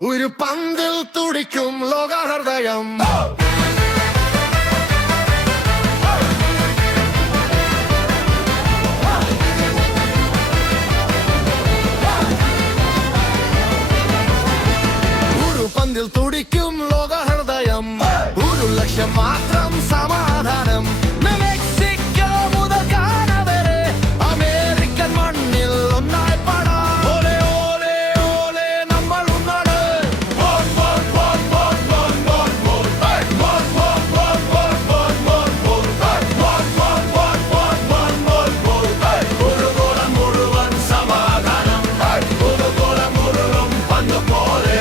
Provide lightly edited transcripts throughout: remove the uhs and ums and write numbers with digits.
ഒരു പന്തിൽ തുടിക്കും ലോകഹൃദയം. ഒരു പന്തിൽ തുടിക്കും ലോകഹൃദയം. ഒരു ലക്ഷ്യം മാത്രം, സമാധാനം. മെക്സിക്കോ മുതൽ കാന വരെ അമേരിക്കൻ മണ്ണിൽ ഒന്നായി പാടാം. ഓലെ ഓലെ ഓലെ നമ്മൾ ഉന്നാണ്. ഒരു ഗോളം മുഴുവൻ സമാധാനം. ഒരു ഗോളം മുഴുവൻ പന്ത് പോലെ.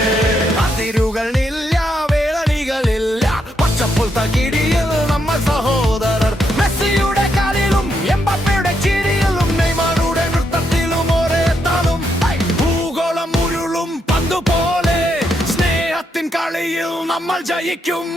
അതിരുകളില്ല, വേളലികളില്ല, പച്ചപ്പുൽ തകിടിയിൽ നമ്മൾ സഹോദരർ. മെസ്സിയുടെ കാലിലും എംബാപ്പയുടെ ചിരിയിലും നെയ്മറുടെ നൃത്തത്തിലും ഒരേ താളം. ഭൂഗോളം മുഴുവൻ പന്ത് പോലെ. സ്നേഹത്തിൻ കളിയിൽ നമ്മൾ ജയിക്കും.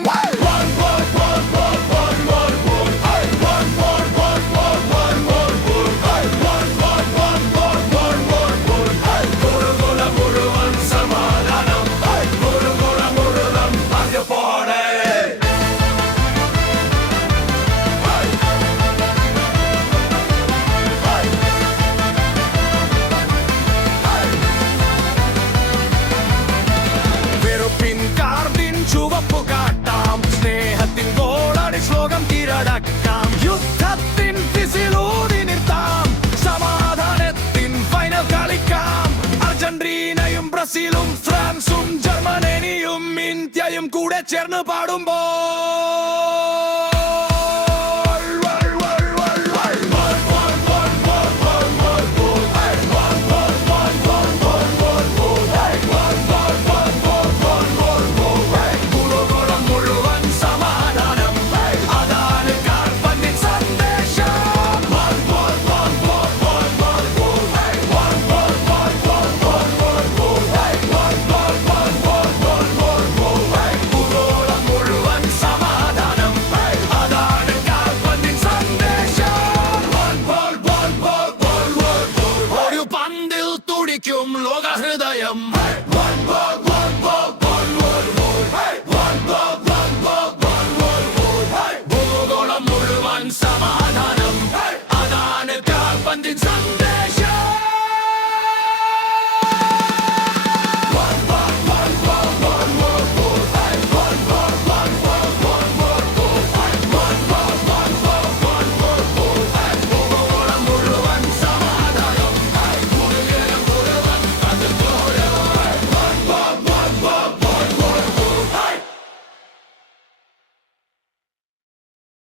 ചുവപ്പു കാട്ടാം, സ്നേഹത്തിൻ ഗോളടി ശ്ലോകം കീഴടക്കാം. യുദ്ധത്തിൻ വിസിലൂതി നിർത്താം, സമാധാനത്തിൻ ഫൈനൽ കളിക്കാം. അർജന്റീനയും ബ്രസീലും ഫ്രാൻസും ജർമ്മനിയും ഇന്ത്യയും കൂടെ ചേർന്ന് പാടുമ്പോൾ ലോകഹൃദയം. ഭൂഗോളം മുഴുവൻ സമാധാനം. അതാണ് കാൽപന്തിൻ സന്ദേശം.